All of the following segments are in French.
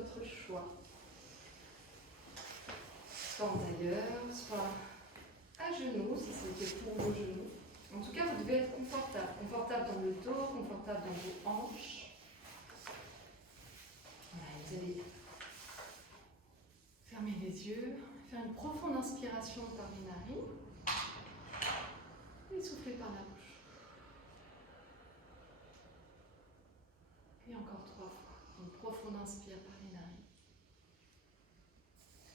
votre choix. Soit en tailleur, soit à genoux, si c'était pour vos genoux. En tout cas, vous devez être confortable. Confortable dans le dos, confortable dans vos hanches. Voilà, vous allez fermer les yeux, faire une profonde inspiration par les narines et souffler par la bouche. Et encore 3 fois. Une profonde inspire par les narines.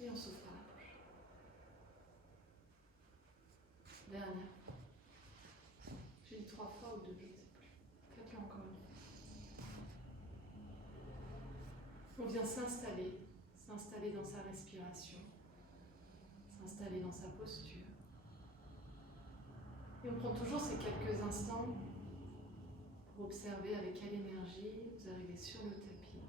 Et on souffle par la bouche. Dernière fois. J'ai dit 3 fois ou 2, je ne sais plus. Faites-le encore une fois. On vient s'installer dans sa respiration, s'installer dans sa posture. Et on prend toujours ces quelques instants pour observer avec quelle énergie vous arrivez sur le tapis.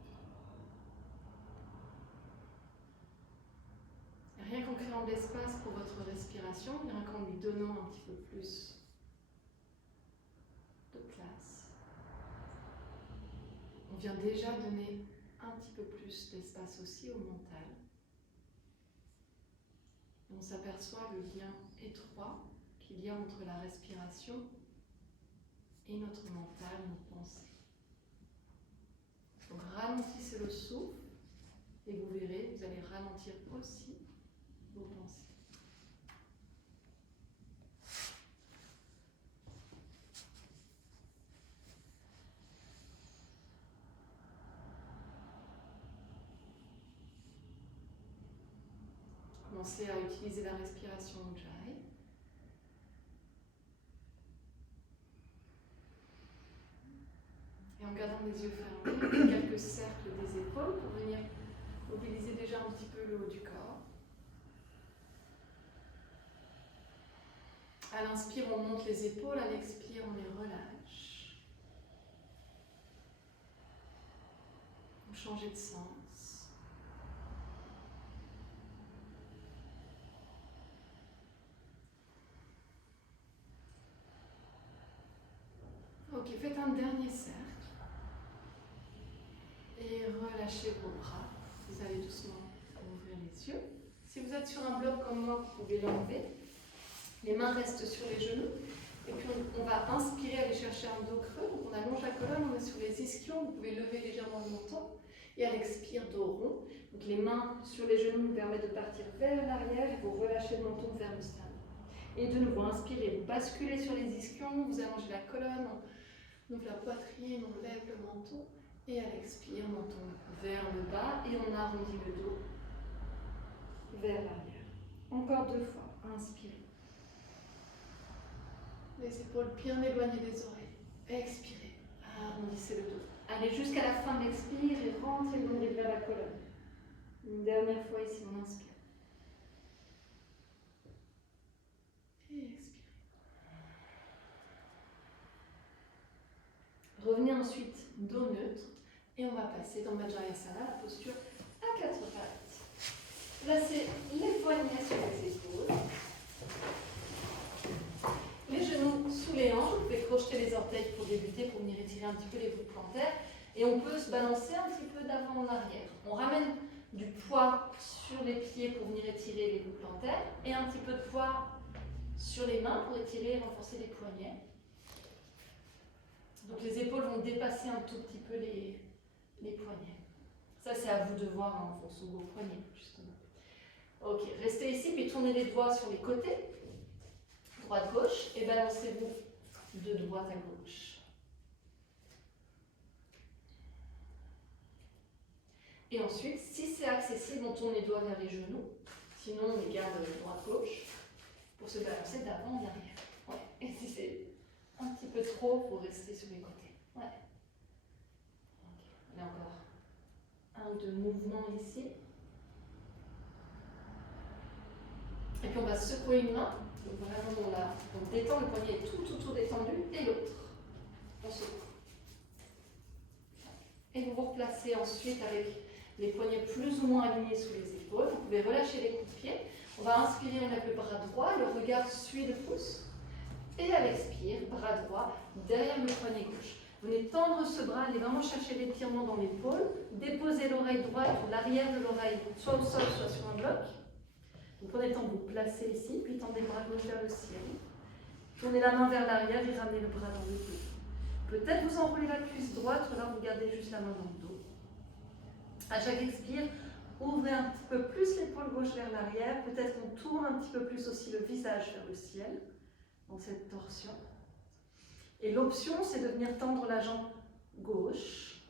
Et rien qu'en créant de l'espace pour votre respiration, rien qu'en lui donnant un petit peu plus de place, on vient déjà donner un petit peu plus d'espace aussi au mental. On s'aperçoit le lien étroit qu'il y a entre la respiration et notre mental, nos pensées. Donc ralentissez le souffle et vous verrez, vous allez ralentir aussi vos pensées. Commencez à utiliser la respiration Ujjayi. Et en gardant les yeux fermés, quelques cercles des épaules pour venir mobiliser déjà un petit peu le haut du corps. À l'inspire, on monte les épaules, à l'expire, on les relâche. Vous changez de sens. Ok, faites un dernier cercle. Et relâchez vos bras. Vous allez doucement ouvrir les yeux. Si vous êtes sur un bloc comme moi, vous pouvez l'enlever. Les mains restent sur les genoux. Et puis on va inspirer, aller chercher un dos creux. Donc on allonge la colonne, on est sur les ischions. Vous pouvez lever légèrement le menton. Et à l'expire, dos rond. Donc les mains sur les genoux vous permettent de partir vers l'arrière et vous relâchez le menton vers le sternum. Et de nouveau, inspirez, vous basculez sur les ischions, vous allongez la colonne, on ouvre la poitrine, on lève le menton. Et à l'expire, menton vers le bas et on arrondit le dos vers l'arrière. Encore 2 fois. Inspirez. Les épaules bien éloignées des oreilles. Expirez. Arrondissez le dos. Allez jusqu'à la fin de l'expire et rentrez le nombril vers la colonne. Une dernière fois ici, on inspire. Et expirez. Revenez ensuite dos neutre. Et on va passer dans Vajrayasana, la posture à 4 pattes. Placez les poignets sur les épaules. Les genoux sous les hanches. Vous pouvez crocheter les orteils pour débuter, pour venir étirer un petit peu les voûtes plantaires. Et on peut se balancer un petit peu d'avant en arrière. On ramène du poids sur les pieds pour venir étirer les voûtes plantaires. Et un petit peu de poids sur les mains pour étirer et renforcer les poignets. Donc les épaules vont dépasser un tout petit peu les poignets. Ça, c'est à vous de voir en fonction de vos poignets, justement. Ok, restez ici, puis tournez les doigts sur les côtés, droite-gauche, et balancez-vous de droite à gauche. Et ensuite, si c'est accessible, on tourne les doigts vers les genoux. Sinon, on les garde droite-gauche pour se balancer d'avant en arrière. Ouais. Et si c'est un petit peu trop, il faut rester sur les côtés. Ouais. Okay. Là encore. 1 ou 2 mouvements ici. Et puis on va secouer une main. Donc vraiment on détend le poignet tout détendu. Et l'autre. On secoue. Et vous vous replacez ensuite avec les poignets plus ou moins alignés sous les épaules. Vous pouvez relâcher les coups de pied. On va inspirer, on lève le bras droit. Le regard suit le pouce. Et à l'expire, bras droit derrière le poignet gauche. Vous venez tendre ce bras, allez vraiment chercher l'étirement dans l'épaule, déposez l'oreille droite ou l'arrière de l'oreille, soit au sol, soit sur un bloc. Donc prenez le temps de vous placer ici, puis tendez le bras gauche vers le ciel. Tournez la main vers l'arrière et ramenez le bras dans le dos. Peut-être vous enroulez la cuisse droite, ou là vous gardez juste la main dans le dos. À chaque expire, ouvrez un petit peu plus l'épaule gauche vers l'arrière. Peut-être qu'on tourne un petit peu plus aussi le visage vers le ciel, dans cette torsion. Et l'option, c'est de venir tendre la jambe gauche,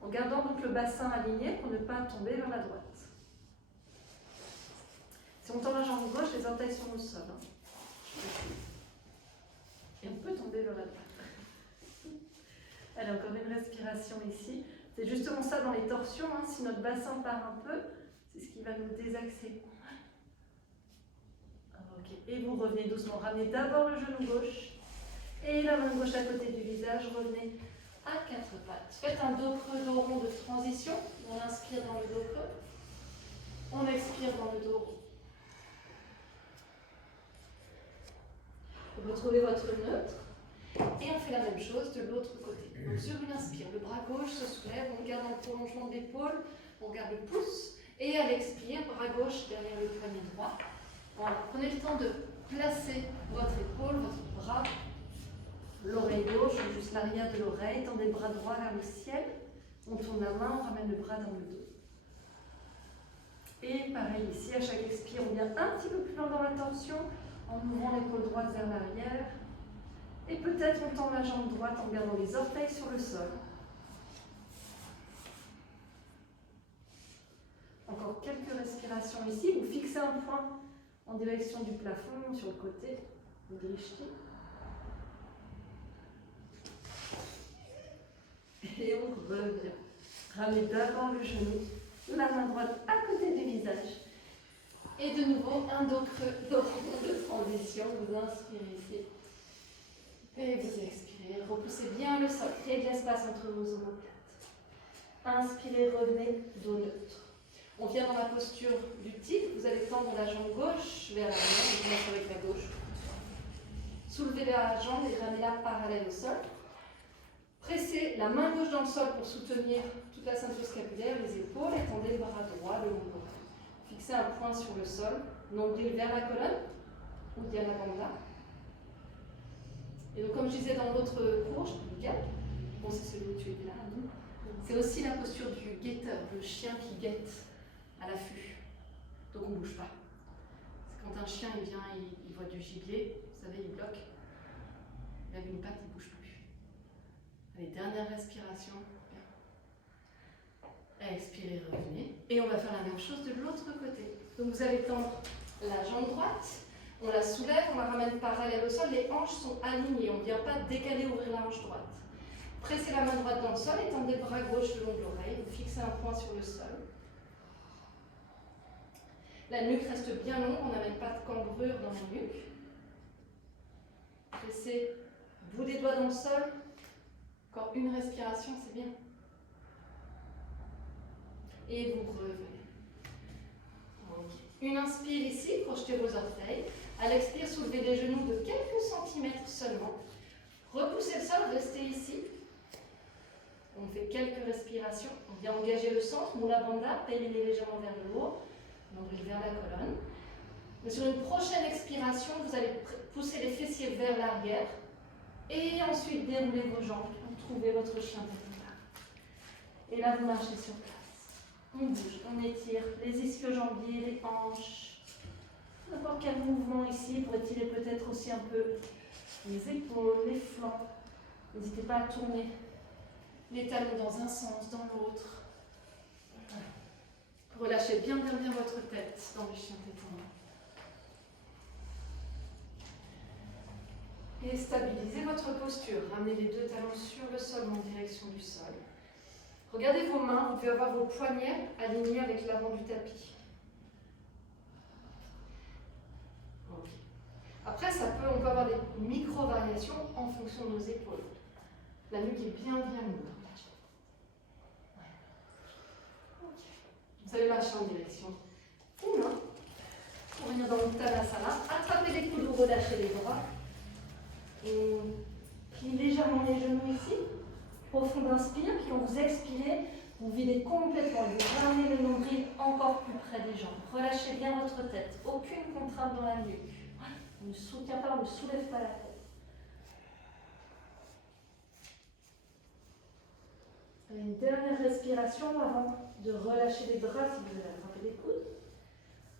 en gardant donc le bassin aligné pour ne pas tomber vers la droite. Si on tend la jambe gauche, les orteils sont au sol. Et on peut tomber vers la droite. Allez, encore une respiration ici. C'est justement ça dans les torsions. Hein. Si notre bassin part un peu, c'est ce qui va nous désaxer. Ok. Et vous revenez doucement. Ramenez d'abord le genou gauche. Et la main gauche à côté du visage. Revenez à quatre pattes. Faites un dos creux, dos rond de transition. On inspire dans le dos creux. On expire dans le dos rond. Vous retrouvez votre neutre. Et on fait la même chose de l'autre côté. Donc sur une inspire, le bras gauche se soulève, on garde un prolongement de l'épaule, on garde le pouce. Et à l'expire, bras gauche derrière le poignet droit. Voilà. Prenez le temps de placer votre épaule, votre bras, l'oreille gauche, ou juste l'arrière de l'oreille. Tendez le bras droit vers le ciel. On tourne la main, on ramène le bras dans le dos. Et pareil ici, à chaque expire, on vient un petit peu plus loin dans la torsion, en ouvrant l'épaule droite vers l'arrière. Et peut-être on tend la jambe droite en gardant les orteils sur le sol. Encore quelques respirations ici. Vous fixez un point en direction du plafond, sur le côté. Vous drishti. Et on revient. Ramenez d'abord le genou, la main droite à côté du visage. Et de nouveau, un dos creux, dos rond de transition. Vous inspirez ici. Et vous expirez. Repoussez bien le sol. Créez de l'espace entre vos omoplates. Inspirez, revenez, dos neutre. On vient dans la posture du tigre. Vous allez tendre la jambe gauche vers l'arrière. Vous commencez avec la gauche. Soulevez la jambe et ramenez-la parallèle au sol. Pressez la main gauche dans le sol pour soutenir toute la ceinture scapulaire, les épaules, et tendez le bras droit le long de l'oreille. Fixez un point sur le sol, nombril vers la colonne, ou Dhyana Bandha. Et donc, comme je disais dans l'autre cours, bon, c'est celui où tu étais là, non? C'est aussi la posture du guetteur, le chien qui guette à l'affût. Donc, on ne bouge pas. C'est quand un chien il vient, il voit du gibier, vous savez, il bloque. Il lève une patte, il ne bouge plus. Allez, dernière respiration. Expirez, revenez. Et on va faire la même chose de l'autre côté. Donc, vous allez tendre la jambe droite. On la soulève, on la ramène parallèle au sol, les hanches sont alignées, on ne vient pas décaler, ouvrir la hanche droite. Pressez la main droite dans le sol et tendez le bras gauche le long de l'oreille, vous fixez un point sur le sol. La nuque reste bien longue, on n'amène pas de cambrure dans la nuque. Pressez bout des doigts dans le sol. Encore une respiration, c'est bien. Et vous revenez. Okay. Une inspire ici, projetez vos orteils. À l'expire, soulevez les genoux de quelques centimètres seulement. Repoussez le sol, restez ici. On fait quelques respirations. On vient engager le centre, Mula Bandha, périnée légèrement vers le haut, nombril vers la colonne. Mais sur une prochaine expiration, vous allez pousser les fessiers vers l'arrière. Et ensuite, déroulez vos jambes pour trouver votre chien tête. Et là, vous marchez sur place. On bouge, on étire les ischio-jambiers, les hanches. N'importe quel mouvement ici pour étirer peut-être aussi un peu les épaules, les flancs. N'hésitez pas à tourner les talons dans un sens, dans l'autre. Relâchez bien votre tête dans le chien téton. Et stabilisez votre posture. Ramenez les deux talons sur le sol en direction du sol. Regardez vos mains, vous devez avoir vos poignets alignés avec l'avant du tapis. Okay. Après, on peut avoir des micro-variations en fonction de nos épaules. La nuque est bien lourde. Okay. Vous allez marcher en direction une main pour venir dans l'Uttanasana. Attrapez les coudes, vous relâchez les bras. On plie légèrement les genoux ici. Profond inspire, puis quand vous expirez, vous videz complètement et vous ramenez le nombril encore plus près des jambes. Relâchez bien votre tête, aucune contrainte dans la nuque. On ne soutient pas, on ne soulève pas la tête. Une dernière respiration avant de relâcher les bras si vous avez attrapé les coudes.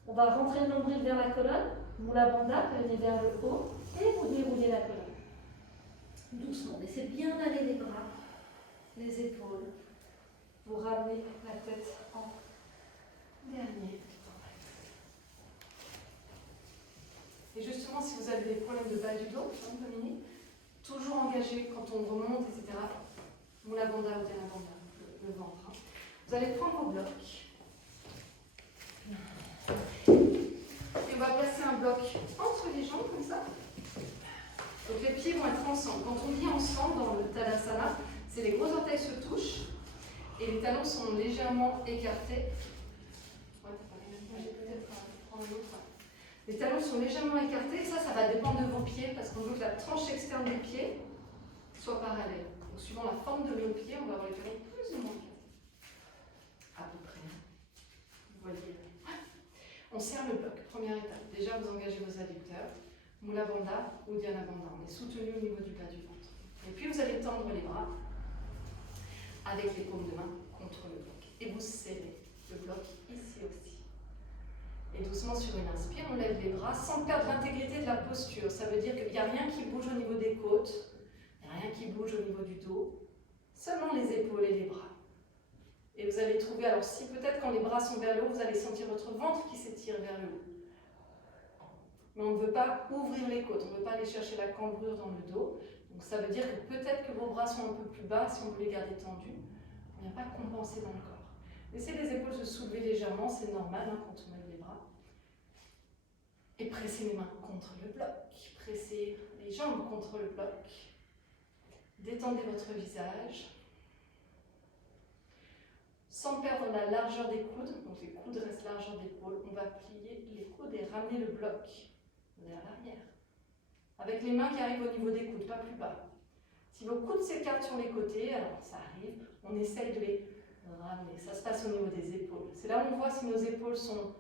On va rentrer le nombril vers la colonne, Mula Bandha, venez vers le haut et vous déroulez la colonne. Doucement, laissez bien aller les bras, les épaules. Vous ramenez la tête en dernier. Et justement, si vous avez des problèmes de bas du dos, Dominique, toujours engagé quand on remonte, etc. Mula Bandha ou Dhyana Bandha, le ventre. Hein. Vous allez prendre vos blocs. Et on va placer un bloc entre les jambes, comme ça. Donc les pieds vont être ensemble. Quand on dit ensemble dans le Tadasana, c'est les gros orteils se touchent et les talons sont légèrement écartés. Les talons sont légèrement écartés, ça va dépendre de vos pieds parce qu'on veut que la tranche externe des pieds soit parallèle. Donc suivant la forme de nos pieds, on va avoir les talons plus ou moins écartés. À peu près. Vous voyez. On serre le bloc, première étape. Déjà, vous engagez vos adducteurs, Mula Bandha ou Dhyana Bandha. On est soutenu au niveau du bas du ventre. Et puis, vous allez tendre les bras avec les paumes de main contre le bloc. Et vous serrez le bloc ici aussi. Et doucement, sur une inspire, on lève les bras sans perdre l'intégrité de la posture. Ça veut dire qu'il n'y a rien qui bouge au niveau des côtes, il n'y a rien qui bouge au niveau du dos, seulement les épaules et les bras. Et vous allez trouver, alors si peut-être quand les bras sont vers le haut, vous allez sentir votre ventre qui s'étire vers le haut. Mais on ne veut pas ouvrir les côtes, on ne veut pas aller chercher la cambrure dans le dos. Donc ça veut dire que peut-être que vos bras sont un peu plus bas si on veut les garder tendus. On ne vient pas compenser dans le corps. Laissez les épaules se soulever légèrement, c'est normal hein, quand on lève les bras. Et pressez les mains contre le bloc. Pressez les jambes contre le bloc. Détendez votre visage. Sans perdre la largeur des coudes, donc les coudes restent largeur d'épaule, on va plier les coudes et ramener le bloc vers l'arrière. Avec les mains qui arrivent au niveau des coudes, pas plus bas. Si vos coudes s'écartent sur les côtés, alors ça arrive, on essaye de les ramener. Ça se passe au niveau des épaules. C'est là où on voit si nos épaules sont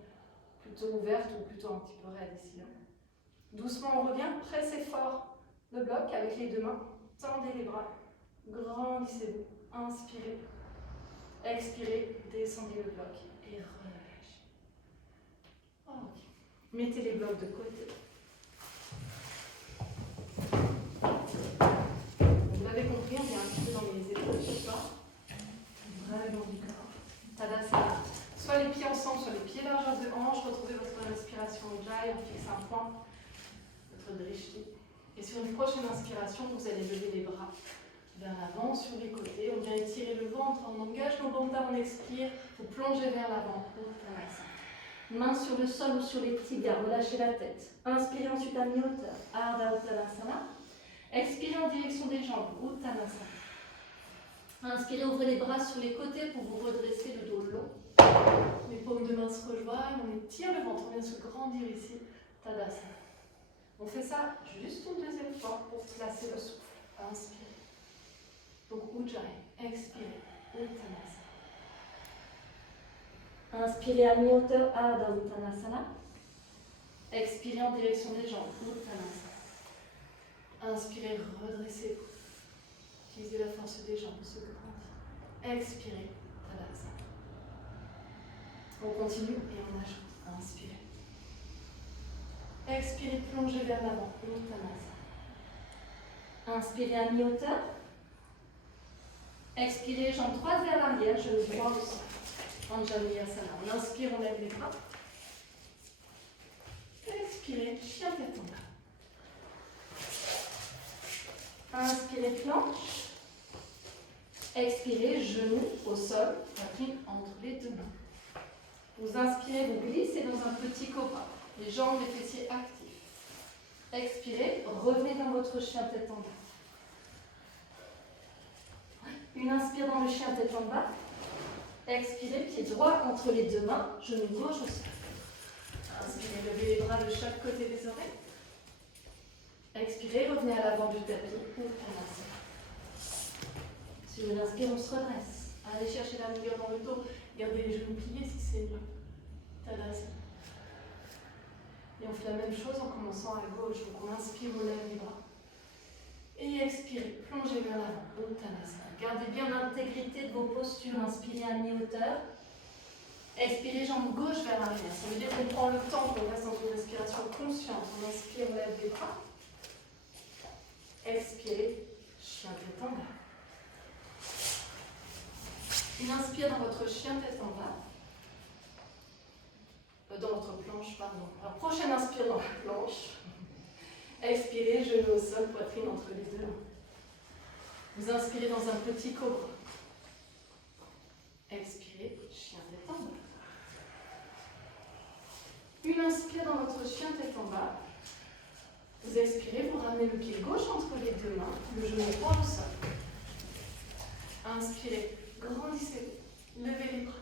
plutôt ouvertes ou plutôt un petit peu raides ici. Doucement, on revient, pressez fort le bloc avec les deux mains, tendez les bras, grandissez-vous, inspirez. Expirez, descendez le bloc et relâchez. Okay. Mettez les blocs de côté. Vous l'avez compris, on vient un petit peu dans les épaules, je pas. Vraiment du corps. Tadasana. Soit les pieds ensemble, soit les pieds largeur de hanche. Retrouvez votre respiration Ujjayi, on fixe un point, votre drishti. Et sur une prochaine inspiration, vous allez lever les bras vers l'avant, sur les côtés, on vient étirer le ventre, on engage nos bandhas, on expire, vous plongez vers l'avant, main sur le sol ou sur les tibias, relâchez la tête. Inspirez ensuite à mi-hauteur, Ardha Uttanasana. Expirez en direction des jambes, Uttanasana. Inspirez, ouvrez les bras sur les côtés pour vous redresser le dos long. Les paumes de main se rejoignent, on étire le ventre, on vient se grandir ici, Tadasana. On fait ça juste une deuxième fois pour placer le souffle. Inspirez. Donc Ujjayi, expirez, Uttanasana. Inspirez à mi-hauteur, Ardha Uttanasana. Expirez en direction des jambes, Uttanasana. Inspirez, redressez-vous. Utilisez la force des jambes, se grandir. Expirez, Tadasana. On continue et on ajoute. Inspirez. Expirez, plongez vers l'avant, Uttanasana. Inspirez à mi-hauteur. Expirez, jambes droites vers l'arrière, genou droit au sol. Anjaneyasana. On inspire, on lève les bras. Expirez, chien tête en bas. Inspirez, planche. Expirez, genou au sol, poitrine entre les deux mains. Vous inspirez, vous glissez dans un petit cobra. Les jambes, les fessiers actifs. Expirez, revenez dans votre chien tête en bas. Une inspire dans le chien tête en bas. Expirez, pied droit entre les deux mains, genou gauche au sol. Inspirez, levez les bras de chaque côté des oreilles. Expirez, revenez à l'avant du tapis. Sur une inspire, on se redresse. Allez chercher la longueur dans le dos. Gardez les genoux pliés si c'est mieux. Tadasana. Et on fait la même chose en commençant à gauche. Donc on inspire, on lève les bras. Et expirez, plongez vers l'avant. Uttanasana. Gardez bien l'intégrité de vos postures. Inspirez à mi-hauteur. Expirez, jambe gauche vers l'arrière. Ça veut dire qu'on prend le temps, qu'on reste dans une respiration consciente. On inspire, on lève les bras. Expirez, chien tête en bas. Une inspire dans votre chien tête en bas. Dans votre planche, pardon. Alors, prochaine inspire dans la planche. Expirez, genoux au sol, poitrine entre les deux mains. Vous inspirez dans un petit cobra. Expirez, chien tête en bas. Une inspire dans votre chien tête en bas. Vous expirez, vous ramenez le pied gauche entre les deux mains, le genou droit au sol. Inspirez, grandissez, levez les bras.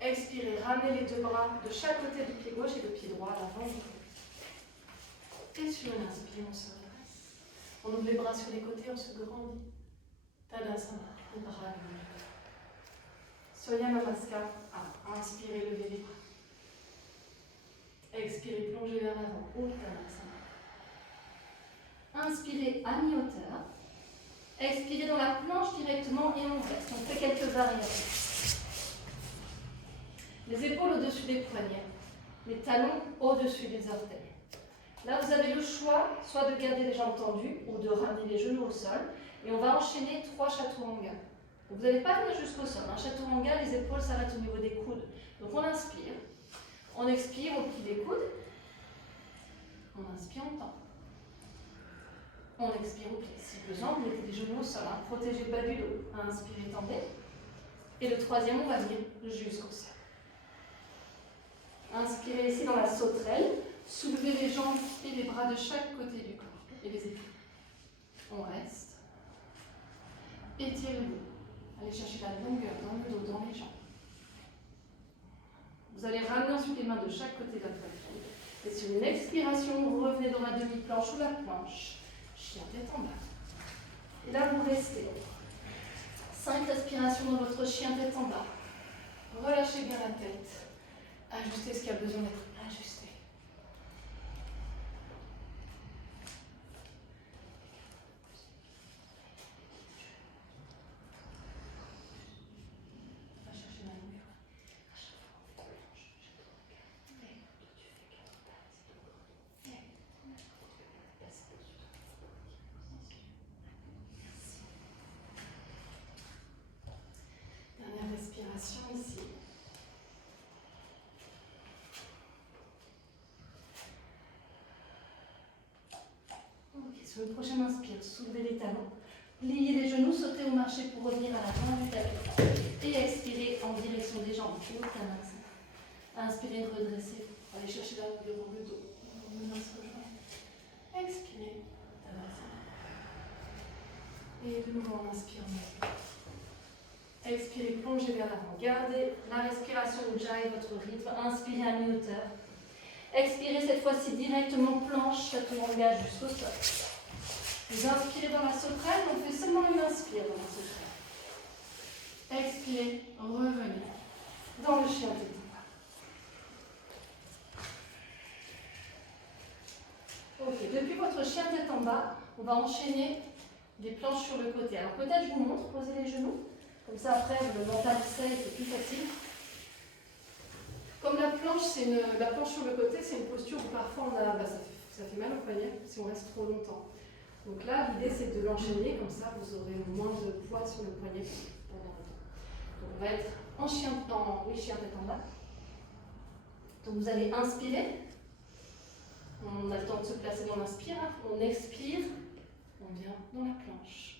Expirez, ramenez les deux bras de chaque côté du pied gauche et le pied droit à l'avant. Et sur une inspire, on se redresse. On ouvre les bras sur les côtés, on se grandit. Tadasana, les bras levés. Surya Namaskar. Inspirez, levez les bras. Expirez, plongez vers l'avant. Uttanasana. Inspirez à mi-hauteur. Expirez dans la planche directement et on reste. On fait quelques variations. Les épaules au-dessus des poignets. Les talons au-dessus des orteils. Là, vous avez le choix, soit de garder les jambes tendues ou de ramener les genoux au sol. Et on va enchaîner 3 chaturanga. Vous n'allez pas venir jusqu'au sol. Un chaturanga, les épaules s'arrêtent au niveau des coudes. Donc on inspire. On expire, on plie les coudes. On inspire, on tend. On expire, on plie. Si besoin, vous mettez les genoux au sol. Protégez le bas du dos. Inspirez, tendez. Et le troisième, on va venir jusqu'au sol. Inspirez ici dans la sauterelle. Soulevez les jambes et les bras de chaque côté du corps. Et les épaules. On reste. Étirez-vous. Allez chercher la longueur dans le dos, dans les jambes. Vous allez ramener ensuite les mains de chaque côté de la poitrine. Et sur une expiration, vous revenez dans la demi-planche ou la planche. Chien tête en bas. Et là, vous restez. 5 respirations dans votre chien tête en bas. Relâchez bien la tête. Ajustez ce qui a besoin d'être ajusté. Ici. Ok, sur le prochain inspire, soulevez les talons, pliez les genoux, sautez au marché pour revenir à l'avant du tapis. Et expirez en direction des jambes. Inspirez, redressez. Allez chercher la longueur dans le dos. Expirez. Et de nouveau, on inspire. Expirez, plongez vers l'avant. Gardez la respiration Ujjayi, votre rythme. Inspirez à mi-hauteur. Expirez cette fois-ci directement planche, chaturanga jusqu'au sol. Vous inspirez dans la sauterelle, on fait seulement une inspire dans la sauterelle. Expirez, revenez dans le chien tête en bas. Ok, depuis votre chien tête en bas, on va enchaîner des planches sur le côté. Alors peut-être je vous montre, posez les genoux. Comme ça, après, le mental sait, c'est plus facile. Comme la planche sur le côté, c'est une posture où parfois ça fait mal au poignet si on reste trop longtemps. Donc là, l'idée, c'est de l'enchaîner, comme ça, vous aurez moins de poids sur le poignet pendant longtemps. Donc on va être en chien tête en bas. Donc vous allez inspirer. On a le temps de se placer dans l'inspire. On expire. On vient dans la planche.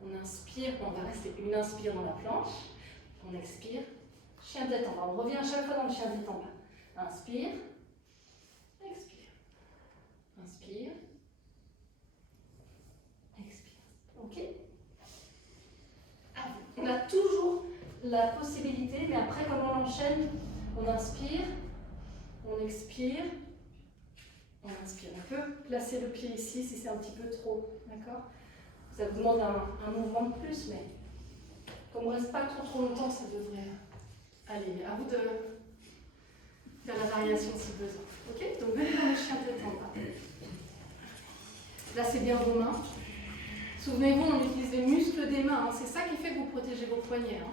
On inspire, on va rester une inspire dans la planche. On expire, chien tête en bas. On revient à chaque fois dans le chien tête en bas. Inspire, expire. Inspire, expire. Ok? On a toujours la possibilité, mais après, quand on enchaîne, on inspire, on expire, on inspire. On peut placer le pied ici si c'est un petit peu trop, d'accord? Ça vous demande un mouvement de plus, mais Comme on ne reste pas trop longtemps, ça devrait aller. À vous de faire la variation si besoin. Ok? Donc venez dans le chien tête en bas. Là, c'est bien vos mains. Souvenez-vous, on utilise les muscles des mains. Hein. C'est ça qui fait que vous protégez vos poignets. Hein.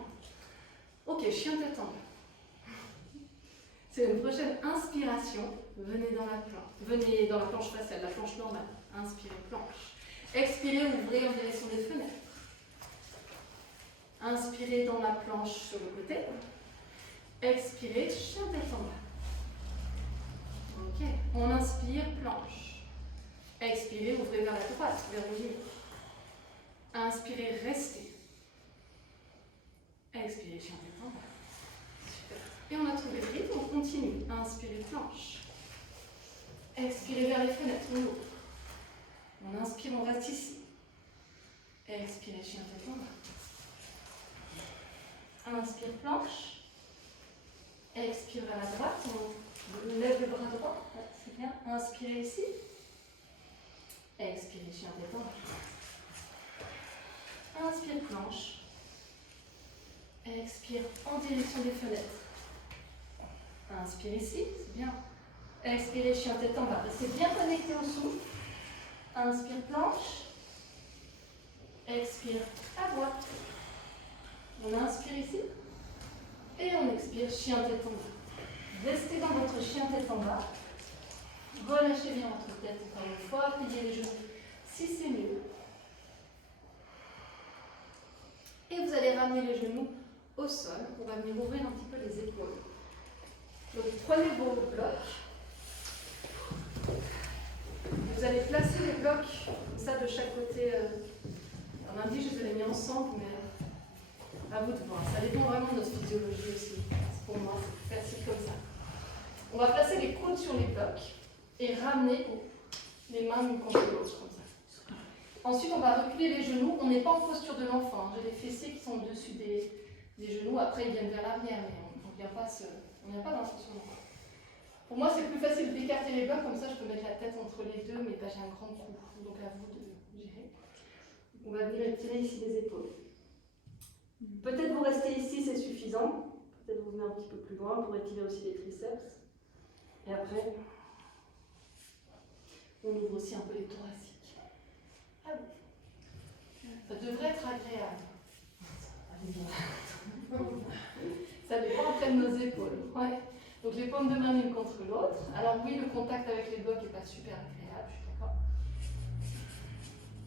Ok, chien tête en bas. C'est une prochaine inspiration. Venez dans la planche faciale, la planche normale. Inspirez, planche. Expirez, ouvrez en direction des fenêtres. Inspirez dans la planche sur le côté. Expirez, chien tête en bas. Ok, on inspire, planche. Expirez, ouvrez vers la droite, vers le mur. Inspirez, restez. Expirez, chien tête en bas. Super. Et on a trouvé le rythme, on continue. Inspirez, planche. Expirez vers les fenêtres, on ouvre. On inspire, on reste ici. Expirez, chien tête en bas. Inspire, planche. Expire vers la droite, on lève le bras droit, c'est bien. Inspirez ici. Expirez, chien tête en bas. Inspire, planche. Expire en direction des fenêtres. Inspire ici, c'est bien. Expirez, chien tête en bas. Restez bien connecté au souffle. Inspire, planche. Expire à droite. On inspire ici. Et on expire, chien tête en bas. Restez dans votre chien tête en bas. Relâchez bien votre tête encore une fois. Pliez les genoux si c'est mieux. Et vous allez ramener les genoux au sol. On va venir ouvrir un petit peu les épaules. Donc prenez vos blocs. Vous allez placer les blocs comme ça de chaque côté. En lundi, je les ai mis ensemble, mais à vous de voir. Ça dépend vraiment de notre physiologie aussi. Pour moi, c'est facile comme ça. On va placer les coudes sur les blocs et ramener les mains l'une contre l'autre comme ça. Ensuite, on va reculer les genoux. On n'est pas en posture de l'enfant. J'ai les fessiers qui sont au-dessus des genoux. Après, ils viennent vers l'arrière, mais on ne vient pas dans la position d'enfant. Pour moi, c'est plus facile d'écarter les blocs, comme ça je peux mettre la tête entre les deux, mais j'ai un grand coup. Donc à vous de gérer. On va venir étirer ici les épaules. Peut-être vous restez ici, c'est suffisant. Peut-être vous venez un petit peu plus loin pour étirer aussi les triceps. Et après, on ouvre aussi un peu les thoraciques. Ah oui. Ça devrait être agréable. Ça dépend après de nos épaules. Ouais. Donc les paumes de main l'une contre l'autre. Alors oui, le contact avec les blocs n'est pas super agréable, je suis d'accord.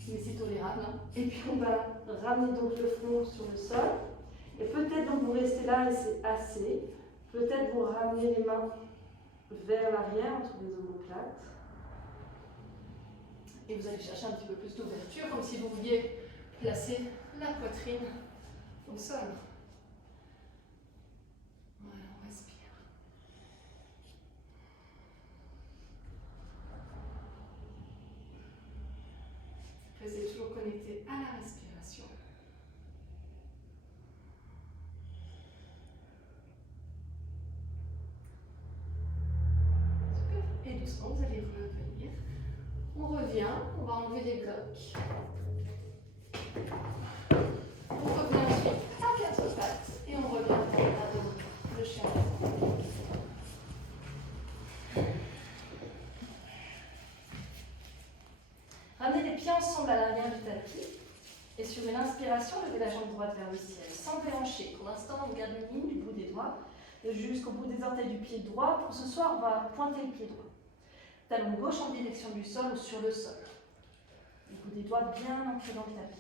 Mais c'est tolérable. Hein. Et puis on va ramener donc le front sur le sol. Et peut-être donc vous restez là et c'est assez. Peut-être vous ramenez les mains vers l'arrière entre les omoplates. Et vous allez chercher un petit peu plus d'ouverture, comme si vous vouliez placer la poitrine au sol. Voilà, on respire. Restez toujours connecté à la respiration. Super. Et doucement, vous allez revenir. On revient, on va enlever les blocs. On revient ensuite à quatre pattes et on revient à le chien. Ramenez les pieds ensemble à l'arrière du tapis. Et sur une inspiration, levez la jambe droite vers le ciel, sans déhancher. Pour l'instant, on garde une ligne du bout des doigts jusqu'au bout des orteils du pied droit. Pour ce soir, on va pointer le pied droit. Talon gauche en direction du sol ou sur le sol. Le bout des doigts bien ancré dans le tapis.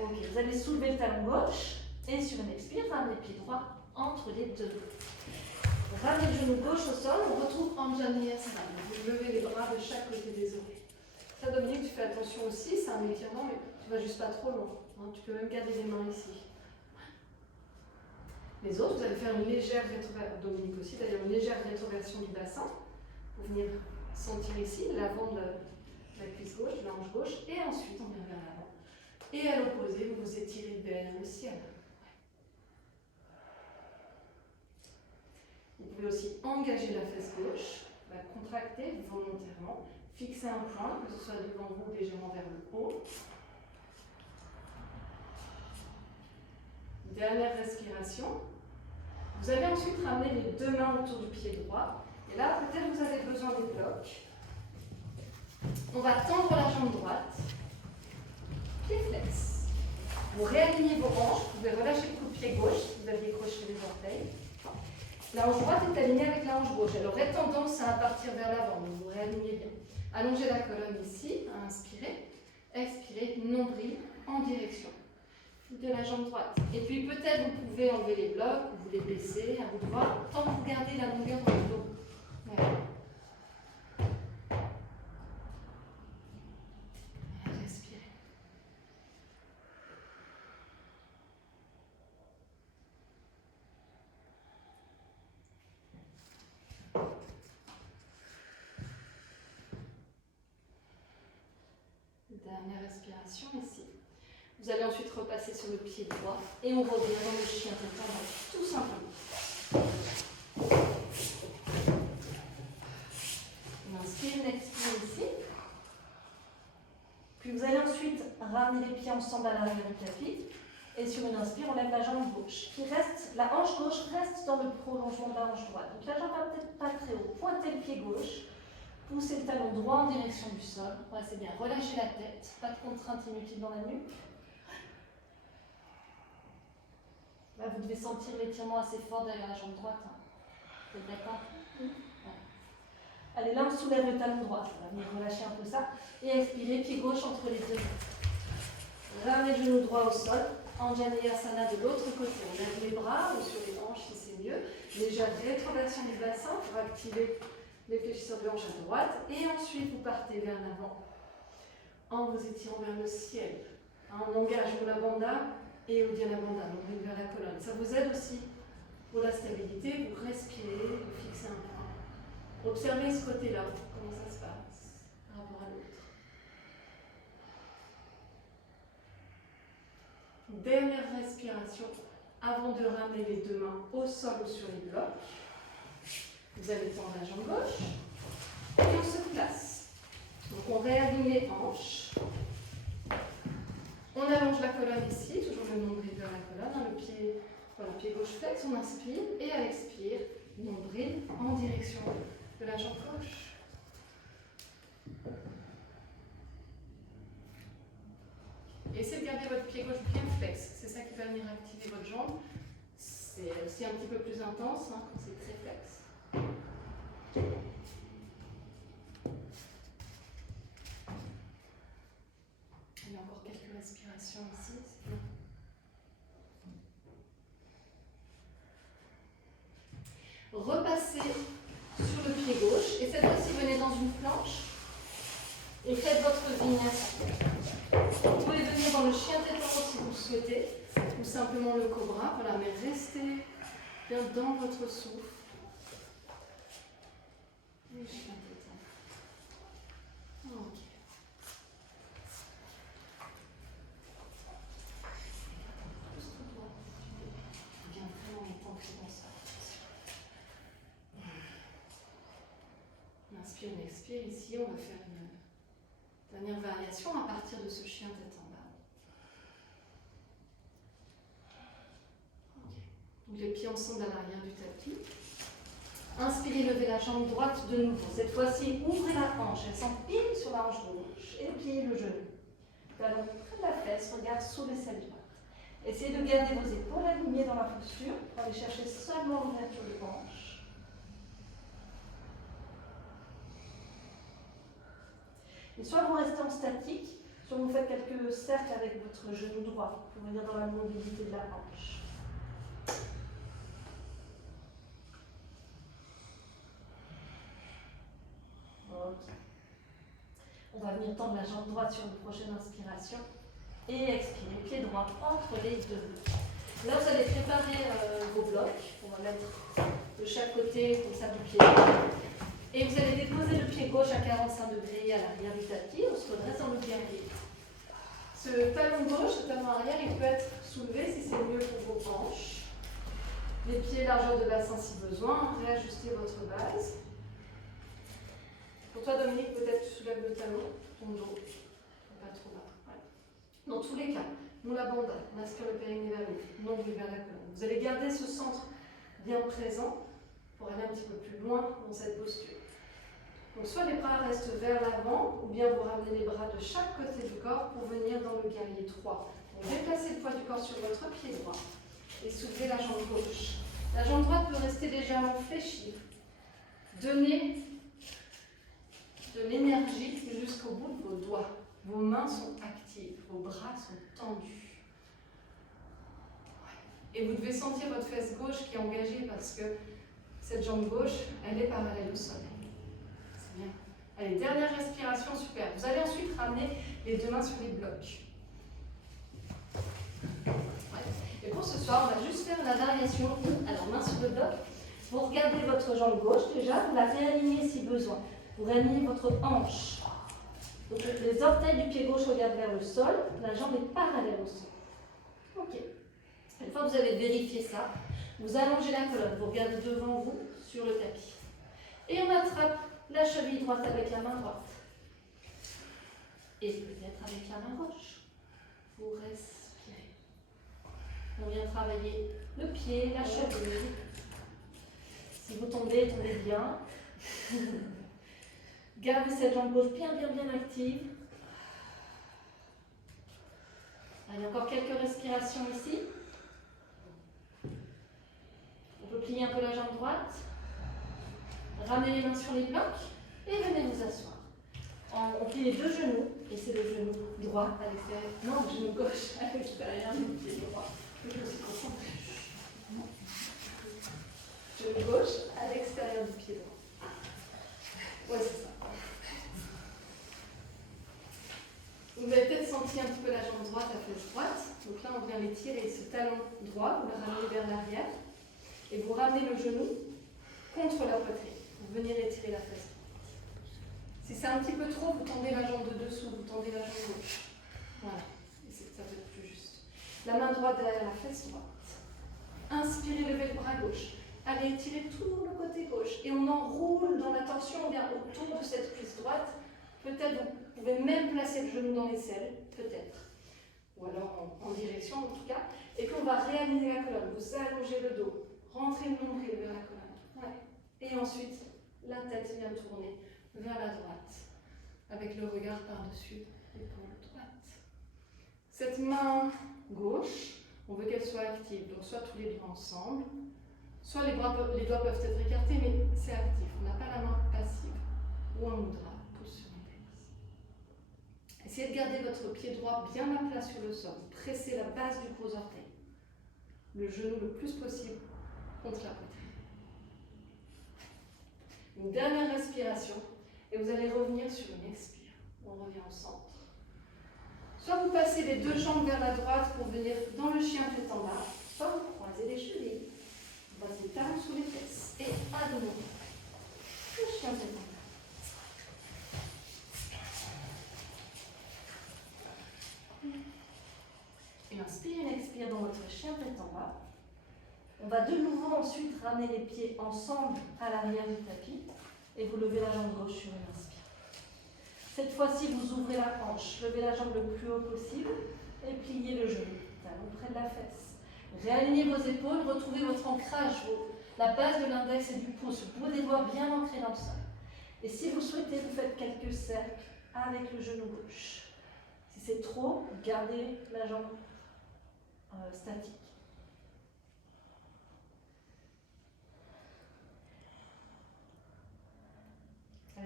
Ok, vous allez soulever le talon gauche et sur une expire, ramenez le pied droit entre les deux. Ramenez le genou gauche au sol, on retrouve Anjaneyasana. Vous levez les bras de chaque côté des oreilles. Ça, Dominique, tu fais attention aussi, c'est un étirement, mais tu vas juste pas trop loin. Hein, tu peux même garder les mains ici. Les autres, vous allez faire une légère rétroversion, Dominique aussi, d'ailleurs une légère rétroversion du bassin. Pour venir sentir ici l'avant de la cuisse gauche, de la hanche gauche, et ensuite on vient vers l'avant. Et à l'opposé, vous vous étirez vers le ciel. Vous pouvez aussi engager la fesse gauche, la contracter volontairement, fixer un point, que ce soit devant vous légèrement vers le haut. Dernière respiration. Vous allez ensuite ramener les deux mains autour du pied droit. Et là, peut-être vous avez besoin des blocs. On va tendre la jambe droite. Pied flex. Vous réalignez vos hanches. Vous pouvez relâcher le coup de pied gauche si vous aviez croché les orteils. La hanche droite est alignée avec la hanche gauche. Elle aurait tendance à partir vers l'avant, donc vous réalignez bien. Allongez la colonne ici, inspirez. Expirez, nombril en direction de la jambe droite. Et puis peut-être vous pouvez enlever les blocs, ou vous les baisser, à vous de voir, tant que vous gardez la longueur dans le dos. Voilà. Respirez. Dernière respiration ici. Vous allez ensuite repasser sur le pied droit et on revient dans le chien tête en bas, tout simplement. On inspire, on expire ici. Puis vous allez ensuite ramener les pieds ensemble à l'arrière du tapis. Et sur une inspire, on lève la jambe gauche. La hanche gauche reste dans le prolongement de la hanche droite. Donc la jambe va peut-être pas très haut. Pointez le pied gauche. Poussez le talon droit en direction du sol. Ouais, c'est bien. Relâchez la tête. Pas de contrainte inutile dans la nuque. Là, vous devez sentir l'étirement assez fort derrière la jambe droite. Hein. Vous êtes d'accord? Ouais. Allez, là, on soulève le talon droit. Ça va venir relâcher un peu ça. Et expirez, pied gauche entre les deux. Ramenez le genou droit au sol. Anjaneyasana de l'autre côté. On lève les bras ou sur les hanches si c'est mieux. Légère rétroversion du bassin pour activer les fléchisseurs de hanche à droite. Et ensuite, vous partez vers l'avant en vous étirant vers le ciel. En langage Mula Bandha et Uddiyana Bandha, donc vers la colonne. Ça vous aide aussi pour la stabilité. Vous respirez, vous fixez un point. Observez ce côté-là, comment ça se passe par rapport à l'autre. Dernière respiration avant de ramener les deux mains au sol ou sur les blocs. Vous allez tendre la jambe gauche et on se place. Donc on réaligne les hanches. On allonge la colonne ici, toujours le nombril vers la colonne. Le pied gauche flex, on inspire et à l'expire, nombril en direction de la jambe gauche. Essayez de garder votre pied gauche bien flex. C'est ça qui va venir activer votre jambe. C'est aussi un petit peu plus intense quand c'est très flex. Il y a encore quelques respirations ici. C'est bien. Repassez sur le pied gauche et cette fois-ci venez dans une planche et faites votre vinyasa. Vous pouvez venir dans le chien tête en haut si vous le souhaitez ou simplement le cobra, voilà, mais restez bien dans votre souffle. Le chien tête en haut. Ok. Bien vraiment ancré dans ça. On inspire, on expire. Ici, on va faire une dernière variation à partir de ce chien tête en bas. Okay. Donc les pieds ensemble à l'arrière du tapis. Inspirez, levez la jambe droite de nouveau. Cette fois-ci, ouvrez la hanche. Elle s'empile sur la hanche gauche. Et pliez le genou. Talon près de la fesse, regard sous l'aisselle droite. Essayez de garder vos épaules alignées dans la posture pour aller chercher seulement l'ouverture de hanche. Et soit vous restez en statique, soit vous faites quelques cercles avec votre genou droit pour venir dans la mobilité de la hanche. Ok. On va venir tendre la jambe droite sur une prochaine inspiration. Et expirer, pied droit entre les deux blocs. Là, vous allez préparer vos blocs. On va mettre de chaque côté comme ça du pied. Et vous allez déposer le pied gauche à 45 degrés à l'arrière du tapis. On se redresse dans le guerrier. Ce talon gauche, ce talon arrière, il peut être soulevé si c'est mieux pour vos hanches. Les pieds largeur de bassin si besoin. Réajustez votre base. Pour toi, Dominique, peut-être tu soulèves le talon, ton dos. Pas trop bas. Ouais. Dans tous les cas, Moula bandha, on aspire le périnée vers le haut, nombril vers la colonne. Vous allez garder ce centre bien présent pour aller un petit peu plus loin dans cette posture. Donc soit les bras restent vers l'avant, ou bien vous ramenez les bras de chaque côté du corps pour venir dans le guerrier 3. Donc déplacez le poids du corps sur votre pied droit et soulevez la jambe gauche. La jambe droite peut rester légèrement fléchie. Donnez de l'énergie jusqu'au bout de vos doigts. Vos mains sont actives, vos bras sont tendus. Et vous devez sentir votre fesse gauche qui est engagée parce que cette jambe gauche, elle est parallèle au sol. C'est bien. Allez, dernière respiration, super. Vous allez ensuite ramener les deux mains sur les blocs. Ouais. Et pour ce soir, on va juste faire la variation. Alors, main sur le bloc. Vous regardez votre jambe gauche déjà, vous la réalignez si besoin. Vous réalignez votre hanche. Donc, les orteils du pied gauche regardent vers le sol, la jambe est parallèle au sol. Ok. Une fois que vous avez vérifié ça, vous allongez la colonne, vous regardez devant vous sur le tapis. Et on attrape la cheville droite avec la main droite. Et peut-être avec la main gauche. Vous respirez. On vient travailler le pied, la cheville. Si vous tombez, tombez bien. Gardez cette jambe gauche bien active. Allez, encore quelques respirations ici. On peut plier un peu la jambe droite. Ramenez les mains sur les blocs et venez vous asseoir. On plie les deux genoux, et c'est le genou droit à l'extérieur. Non, le genou gauche à l'extérieur du pied droit. Je me suis concentrée. Genou gauche à l'extérieur du pied droit. Ouais, c'est ça. Vous avez peut-être senti un petit peu la jambe droite, la fesse droite. Donc là, on vient l'étirer, ce talon droit, vous le ramenez vers l'arrière. Et vous ramenez le genou contre la poitrine. Vous venez étirer la fesse droite. Si c'est un petit peu trop, vous tendez la jambe de dessous, vous tendez la jambe gauche. Voilà, et ça peut être plus juste. La main droite derrière la fesse droite. Inspirez, levez le bras gauche. Allez étirer tout le côté gauche. Et on enroule dans la torsion, on vient autour de cette cuisse droite. Peut-être vous pouvez même placer le genou dans l'aisselle, peut-être. Ou alors en direction en tout cas. Et puis on va réaligner la colonne. Vous allongez le dos. Rentrez le nombril vers la colonne. Ouais. Et ensuite, la tête vient tourner vers la droite. Avec le regard par-dessus l'épaule droite. Cette main gauche, on veut qu'elle soit active. Donc soit tous les doigts ensemble. Soit les doigts peuvent être écartés, mais c'est actif. On n'a pas la main passive. Ou un mudra, pouce sur l'index. Essayez de garder votre pied droit bien à plat sur le sol. Pressez la base du gros orteil. Le genou le plus possible contre la poitrine. Une dernière respiration. Et vous allez revenir sur une expire. On revient au centre. Soit vous passez les deux jambes vers la droite pour venir dans le chien tête en bas. Soit vous croisez les chevilles. Vous passez les talons sous les fesses. Et à nouveau. Le chien tête en bas. Une inspire, une expire dans votre chien tête en bas. On va de nouveau ensuite ramener les pieds ensemble à l'arrière du tapis et vous levez la jambe gauche sur une inspire. Cette fois-ci, vous ouvrez la hanche, levez la jambe le plus haut possible et pliez le genou, talon près de la fesse. Réalignez vos épaules, retrouvez votre ancrage, la base de l'index et du pouce, le bout des doigts bien ancrés dans le sol. Et si vous souhaitez, vous faites quelques cercles avec le genou gauche. Si c'est trop, gardez la jambe statique.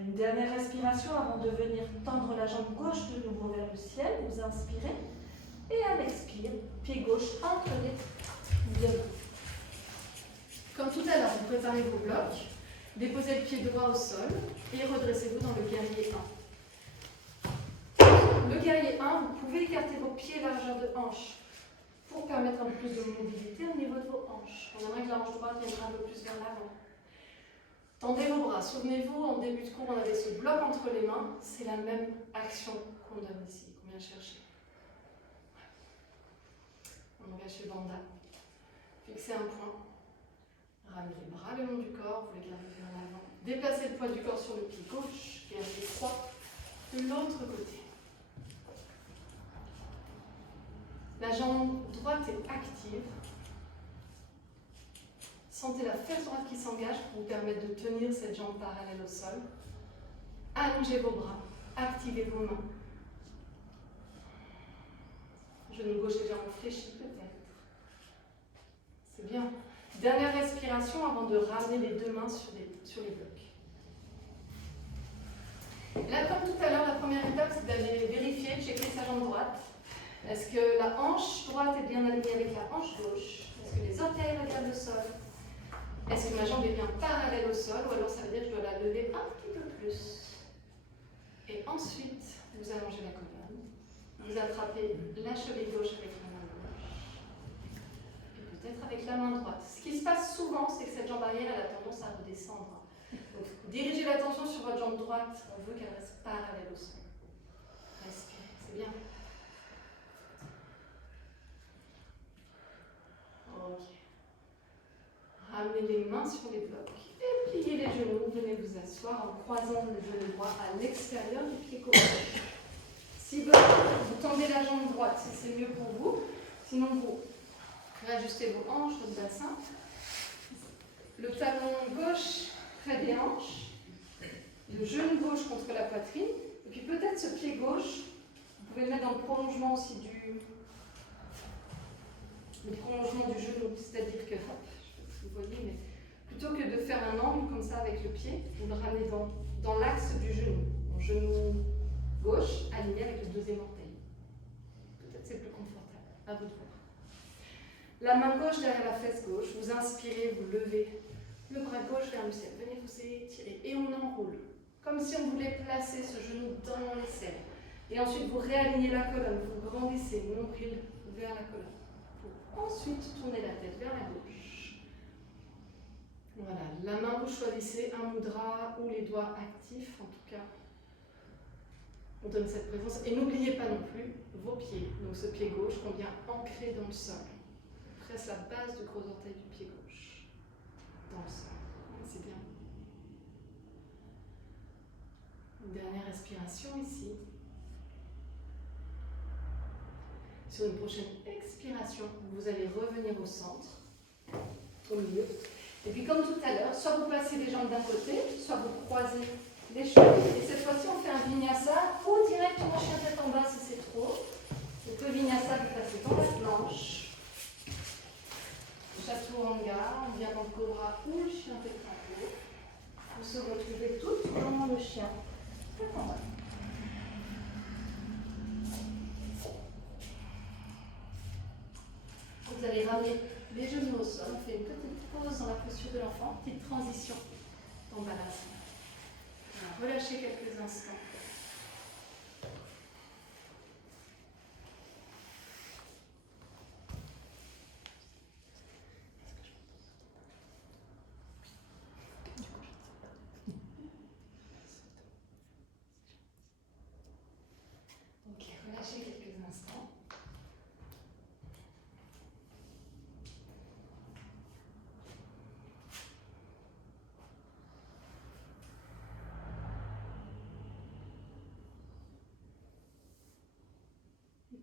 Une dernière respiration avant de venir tendre la jambe gauche de nouveau vers le ciel. Vous inspirez et à l'expire, pied gauche entre les deux. Comme tout à l'heure, vous préparez vos blocs, déposez le pied droit au sol et redressez-vous dans le guerrier 1. Le guerrier 1, vous pouvez écarter vos pieds largeur de hanche pour permettre un peu plus de mobilité au niveau de vos hanches. On aimerait que la hanche droite viendra un peu plus vers l'avant. Tendez vos bras. Souvenez-vous, en début de cours, on avait ce bloc entre les mains. C'est la même action qu'on donne ici, qu'on vient chercher. On engage chez Bandha. Fixez un point. Ramenez les bras le long du corps. Vous les gardez vers l'avant. Déplacez le poids du corps sur le pied gauche. Gardez croix de l'autre côté. La jambe droite est active. Sentez la fesse droite qui s'engage pour vous permettre de tenir cette jambe parallèle au sol. Allongez vos bras, activez vos mains. Genou gauche légèrement fléchi peut-être. C'est bien. Dernière respiration avant de ramener les deux mains sur les blocs. Et là, comme tout à l'heure, la première étape, c'est d'aller vérifier, checker sa jambe droite. Est-ce que la hanche droite est bien alignée avec la hanche gauche? Est-ce que les orteils regardent le sol? Est-ce que ma jambe est bien parallèle au sol? Ou alors ça veut dire que je dois la lever un petit peu plus. Et ensuite, vous allongez la colonne. Vous attrapez la cheville gauche avec la main gauche. Et peut-être avec la main droite. Ce qui se passe souvent, c'est que cette jambe arrière, elle a tendance à redescendre. Donc, dirigez l'attention sur votre jambe droite. On veut qu'elle reste parallèle au sol. Respirez, c'est bien. Ok. Ramenez les mains sur les blocs et pliez les genoux. Venez vous asseoir en croisant le genou droit à l'extérieur du pied gauche. Si vous tendez la jambe droite, c'est mieux pour vous. Sinon, vous réajustez vos hanches, votre bassin. Le talon gauche près des hanches. Le genou gauche contre la poitrine. Et puis peut-être ce pied gauche, vous pouvez le mettre dans le prolongement aussi du genou. C'est-à-dire que, je ne sais pas si vous voyez, mais plutôt que de faire un angle comme ça avec le pied, vous le ramenez dans l'axe du genou. Mon genou gauche aligné avec le deuxième orteil. Peut-être c'est plus confortable. À vous de voir. La main gauche derrière la fesse gauche. Vous inspirez, vous levez le bras gauche vers le ciel. Venez vous étirer et on enroule. Comme si on voulait placer ce genou dans l'aisselle. Et ensuite vous réalignez la colonne. Vous grandissez, nombril vers la colonne. Pour ensuite tourner la tête vers la gauche. Voilà. La main, vous choisissez un mudra ou les doigts actifs en tout cas. On donne cette présence. Et n'oubliez pas non plus vos pieds. Donc ce pied gauche qu'on vient ancrer dans le sol. On presse la base du gros orteil du pied gauche. Dans le sol. C'est bien. Une dernière respiration ici. Sur une prochaine expiration, vous allez revenir au centre, au milieu. Et puis comme tout à l'heure, soit vous placez les jambes d'un côté, soit vous croisez les chevilles. Et cette fois-ci, on fait un vinyasa ou directement chien tête en bas si c'est trop. Donc le vinyasa, vous placez dans la planche. Chaturanga, on vient dans le cobra ou le chien tête en haut. Vous se retrouvez tout dans le chien tête en bas. Vous allez ramener les genoux au sol. On fait une petite pause dans la posture de l'enfant, petite transition dans Balasana. On va relâcher quelques instants. Ok, relâchez quelques instants.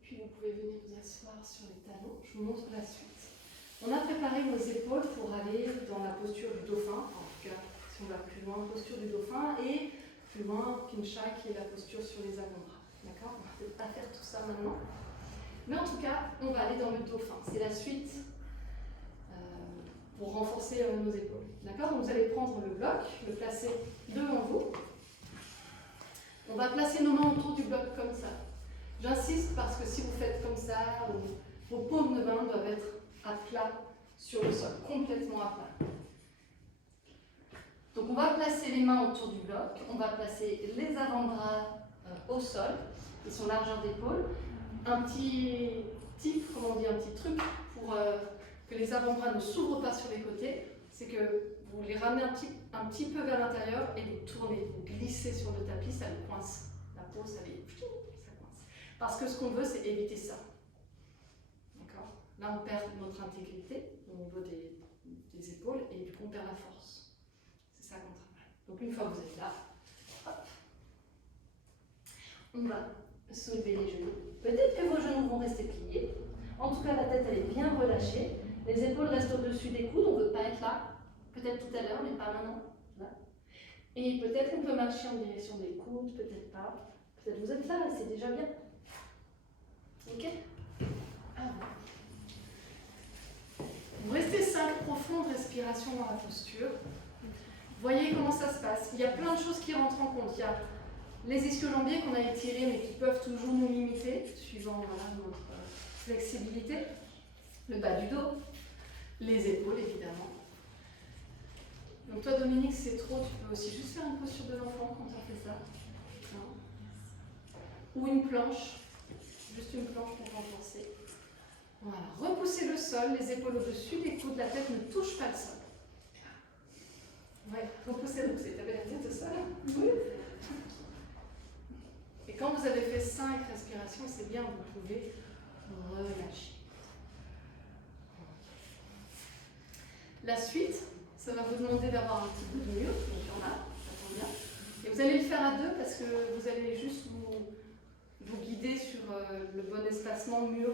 Puis vous pouvez venir vous asseoir sur les talons. Je vous montre la suite. On a préparé nos épaules pour aller dans la posture du dauphin. En tout cas, si on va plus loin, posture du dauphin. Et plus loin, Pincha, qui est la posture sur les avant-bras. D'accord? On va peut-être pas faire tout ça maintenant. Mais en tout cas, on va aller dans le dauphin. C'est la suite pour renforcer nos épaules. D'accord? Donc vous allez prendre le bloc, le placer devant vous. On va placer nos mains autour du bloc comme ça. J'insiste parce que si vous faites comme ça, vos paumes de main doivent être à plat sur le sol, complètement à plat. Donc on va placer les mains autour du bloc, on va placer les avant-bras au sol, et sur largeur d'épaule. Un petit tip, comment on dit, un petit truc pour que les avant-bras ne s'ouvrent pas sur les côtés, c'est que vous les ramenez un petit peu vers l'intérieur et vous tournez, vous glissez sur le tapis, ça les coince. La peau, ça coince. Parce que ce qu'on veut, c'est éviter ça. D'accord? Là, on perd notre intégrité au niveau des épaules et du coup, on perd la force. C'est ça qu'on travaille. Donc, une fois que vous êtes là, hop, on va soulever les genoux. Peut-être que vos genoux vont rester pliés. En tout cas, la tête, elle est bien relâchée. Les épaules restent au-dessus des coudes. On ne veut pas être là. Peut-être tout à l'heure, mais pas maintenant. Là. Et peut-être qu'on peut marcher en direction des coudes, peut-être pas. Peut-être vous êtes là, c'est déjà bien. Ok? Vous restez 5 profondes respirations dans la posture. Voyez comment ça se passe. Il y a plein de choses qui rentrent en compte. Il y a les ischio-jambiers qu'on a étirés mais qui peuvent toujours nous limiter, suivant voilà, notre flexibilité. Le bas du dos, les épaules évidemment. Donc toi Dominique, c'est trop, tu peux aussi juste faire une posture de l'enfant quand on fait ça. Non. Ou une planche, juste une planche pour renforcer. Voilà, repoussez le sol, les épaules au-dessus des coudes, la tête ne touche pas le sol. Ouais, repoussez le sol, t'avais la tête au sol. Oui. Et quand vous avez fait 5 respirations, c'est bien, vous pouvez relâcher. La suite, ça va vous demander d'avoir un petit bout de mur, donc il y en a, ça tombe bien. Et vous allez le faire à 2 parce que vous allez juste vous guider sur le bon espacement mur.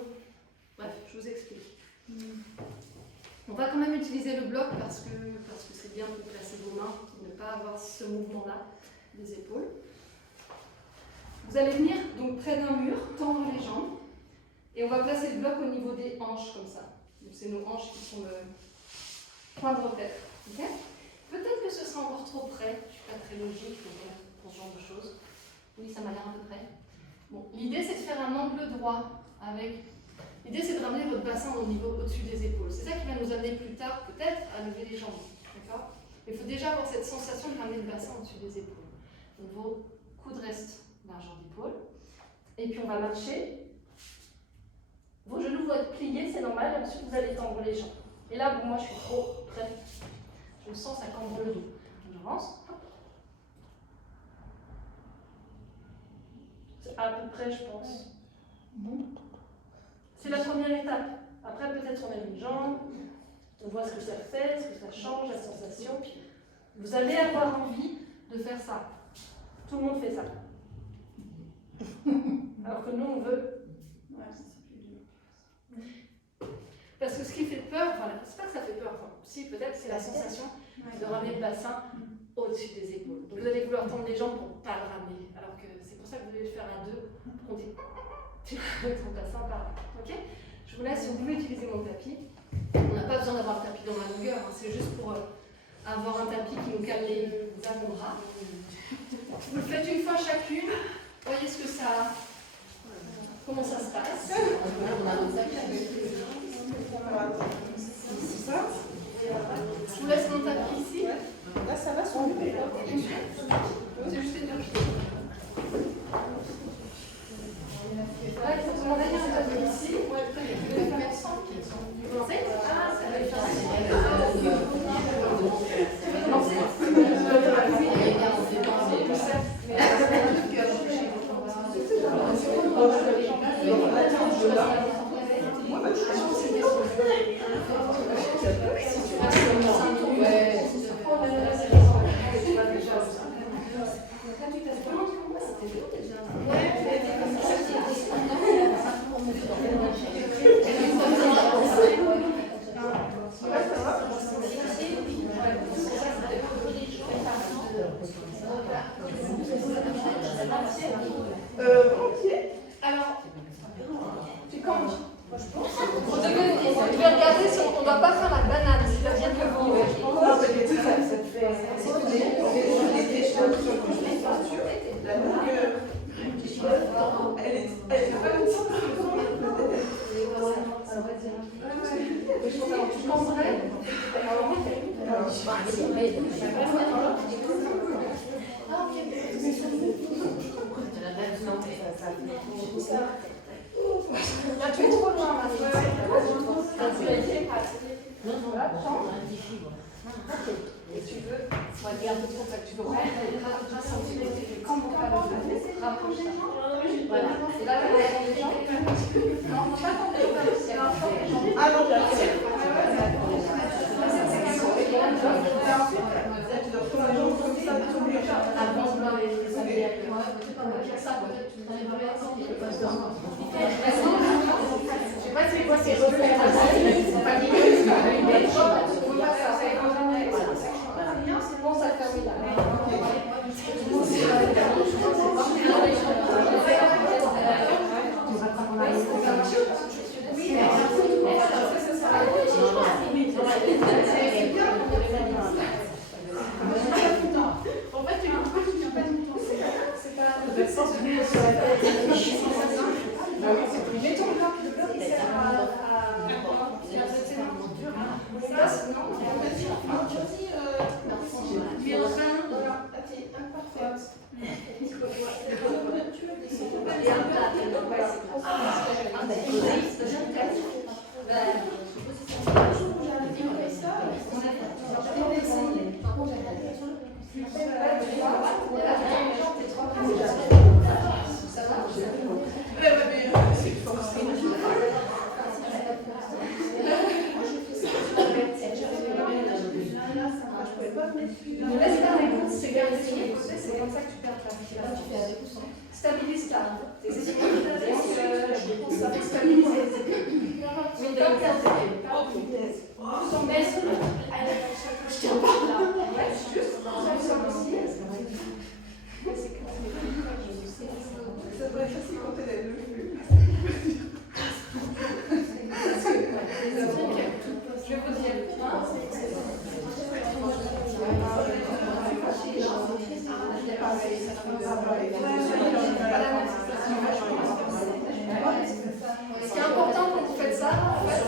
Bref, je vous explique. On va quand même utiliser le bloc parce que c'est bien de placer vos mains, ne pas avoir ce mouvement-là des épaules. Vous allez venir donc près d'un mur, tendre les jambes, et on va placer le bloc au niveau des hanches comme ça. Donc c'est nos hanches qui sont le point de repère. Okay. Peut-être que ce sera encore trop près, je ne suis pas très logique pour ce genre de choses. Oui, ça m'a l'air à peu près. Bon, l'idée c'est de faire un angle droit avec. L'idée c'est de ramener votre bassin au niveau au-dessus des épaules. C'est ça qui va nous amener plus tard peut-être à lever les jambes. D'accord. Mais il faut déjà avoir cette sensation de ramener le bassin au-dessus des épaules. Donc vos coudes restent largeur d'épaule. Et puis on va marcher. Vos genoux vont être pliés, c'est normal. Ensuite vous allez tendre les jambes. Et là, bon, moi je suis trop près. Je me sens, ça cambre le dos. J'avance. C'est à peu près, je pense. C'est la première étape. Après, peut-être on met une jambe, on voit ce que ça fait, ce que ça change, la sensation. Vous allez avoir envie de faire ça. Tout le monde fait ça. Alors que nous, on veut. Ouais, parce que ce qui fait peur, voilà, c'est pas que ça fait peur, enfin, si peut-être c'est la sensation de ramener le bassin au-dessus des épaules. Donc vous allez vouloir tendre les jambes pour ne pas le ramener. Alors que c'est pour ça que vous voulez le faire à 2, pour qu'on dit tu ramènes ton bassin par là. Ok. Je vous laisse, vous pouvez utiliser mon tapis. On n'a pas besoin d'avoir le tapis dans la longueur, hein, c'est juste pour avoir un tapis qui nous cale les avant-bras. Vous le faites une fois chacune, voyez ce que ça. Comment ça se passe. Je vous laisse mon tapis ici. Là, ça va s'enlever. C'est juste les deux pieds. Voilà, il faut demander un tapis ici. Vous commencez. Ah, ça va être alors, tu commences. On devait regarder si on ne doit pas faire la banane, c'est-à-dire que vous. Là, tu es trop loin, ma soeur. Et tu veux, regarde pour ça que tu veux rapproche les jambes. Voilà. Et là, vous allez les jambes. Non, on ne va pas tomber les jambes. Ah non, avance dans les habits. Ça, peut-être tu n'arrives pas à je sais pas c'est quoi Stabilise pas. Tes épaules, stabiliser. Mais pas perdre. Ton baisse. Je tiens pas. Ouais, juste. Ça doit être facile quand elle est levée. Je vais vous dire. Ce qui est important quand vous faites ça, en fait,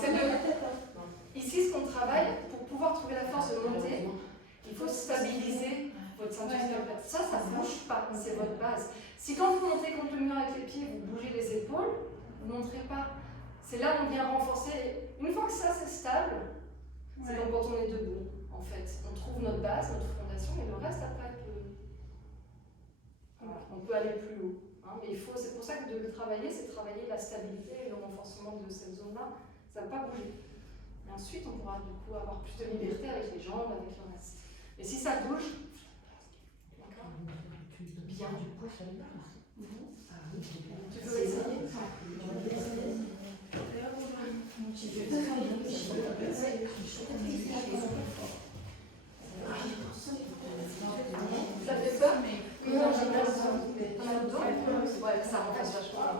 c'est de... Ici, ce qu'on travaille, pour pouvoir trouver la force de monter, il faut stabiliser votre ceinture sacrale. Ça ne bouge pas, c'est votre base. Si quand vous montez contre le mur avec les pieds, vous bougez les épaules, vous ne montrez pas. C'est là où on vient renforcer. Une fois que ça, c'est stable, c'est donc quand on est debout, en fait. On trouve notre base, notre fondation, et le reste, après, on peut aller plus haut. Hein, mais c'est pour ça que de le travailler, c'est travailler la stabilité et le renforcement de cette zone-là. Ça ne va pas bouger. Et ensuite, on pourra du coup avoir plus de liberté avec les jambes, avec le reste. Et si ça bouge, d'accord, bien du coup, ça va. Tu veux essayer? Ça fait peur, mais non, j'ai pas besoin. Dans le dos, ouais, ça renforce vachement.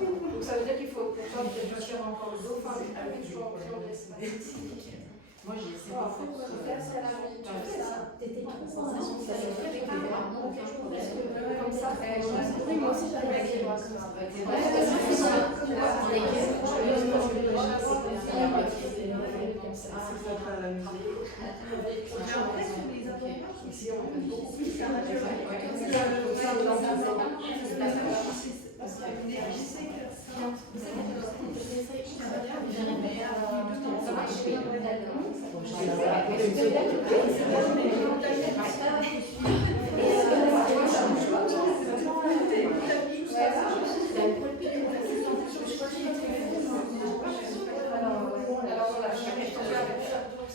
Donc ça veut dire qu'il faut pour toi réfléchir encore le dos, enfin, avec toujours en créant de l'espace. Moi j'ai essayé de faire ça. Tu fais ça. T'étais trop sensation. Ça se fait avec les bras. Comme ça. Oui, moi aussi j'arrive avec les bras comme ça. Ici on peut beaucoup plus faire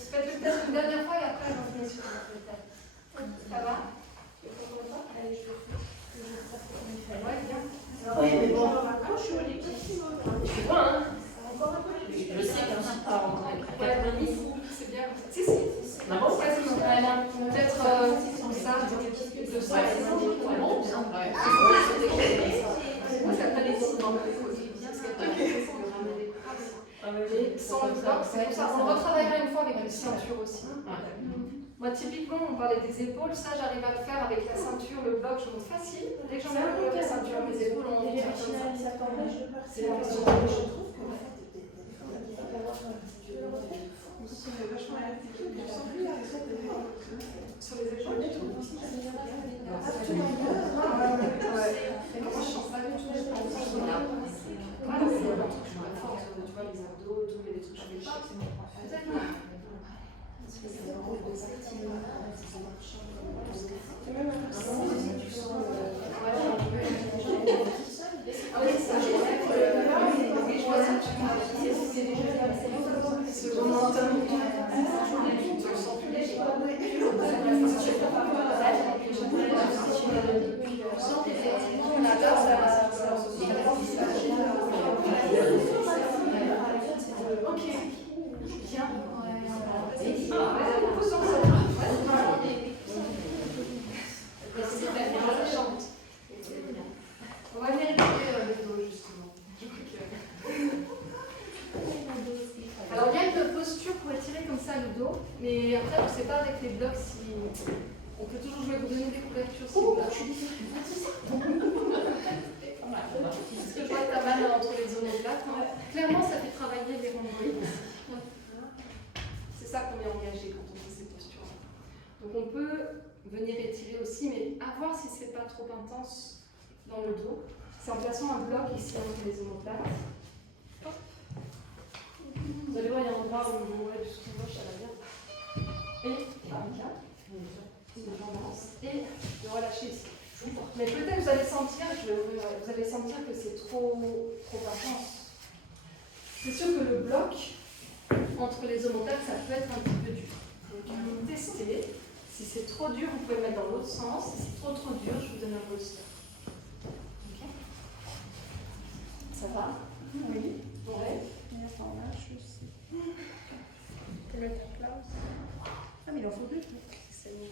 faites le test une dernière fois et après on finit sur le test. Ça va? Ouais, bien. Oui, mais bon, je vois, hein. Je sais qu'on n'a pas rencontré. C'est bien. Si, si. Peut-être comme ça, de ça. Moi, ça s'appelle les signes dans le côté. Sans le bloc, c'est comme ça. On retravaillera une fois avec les ceintures aussi. Moi, typiquement, on parlait des épaules. Ça, j'arrive à le faire avec la ceinture, le bloc, je monte facile. Dès que j'en ai la ceinture, mes épaules, on monte comme ça. C'est la question. Sur les épaules du tout. Moi, je sens pas du tout. Voilà, c'est un truc que je suis pas forte. Tu vois, les abdos, tous les trucs que je fais pas. Peut-être non. Ok, bien. Et après, je ne sais pas avec les blocs si. On peut toujours jouer, vous donner des couvertures si vous voulez. Je suis désolée, Parce que je vois que tu as mal entre les omoplates. Clairement, ça fait travailler les rhomboïdes. C'est ça qu'on est engagé quand on fait ces postures. Donc on peut venir étirer aussi, mais à voir si c'est pas trop intense dans le dos. C'est en plaçant un bloc ici entre les omoplates. Vous allez voir, il y a un endroit où ouais, du soutien gauche, ça va bien. Et et de relâcher ici. Mais peut-être vous allez sentir, vous allez sentir que c'est trop intense. C'est sûr que le bloc entre les omoplates, ça peut être un petit peu dur. Donc testez. Si c'est trop dur, vous pouvez le mettre dans l'autre sens. Si c'est trop dur, je vous donne un bolster. Okay. Ça va? Oui. Ouais. Attends, là, je sais. Tu le tapes là aussi. Ah, mais il en faut deux. C'est mieux.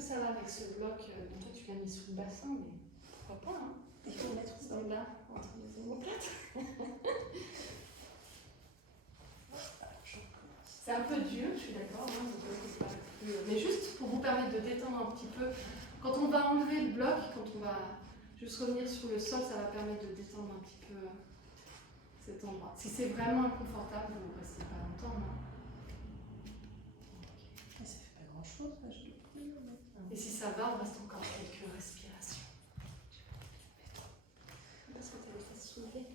Ça va avec ce bloc, toi tu l'as mis sous le bassin, mais pourquoi pas, hein? Il faut mettre ça Là, entre les omoplates. C'est un peu dur, je suis d'accord, hein, c'est pas plus... mais juste pour vous permettre de détendre un petit peu. Quand on va enlever le bloc, quand on va juste revenir sur le sol, ça va permettre de détendre un petit peu cet endroit. Si c'est vraiment inconfortable, vous ne restez pas longtemps, non? Ça fait pas grand chose, là, je dois plus. Et si ça va, on reste encore quelques respirations. Parce que tu as les fesses soulevées.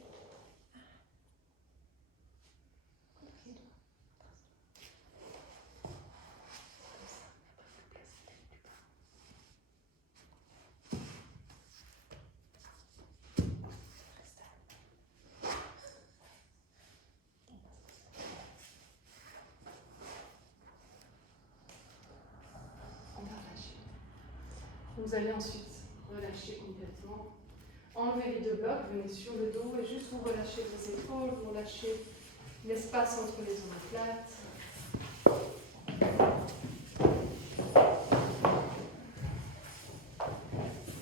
Vous allez ensuite relâcher complètement. Enlevez les deux blocs, venez sur le dos et juste vous relâchez vos épaules, vous relâchez l'espace entre les omoplates.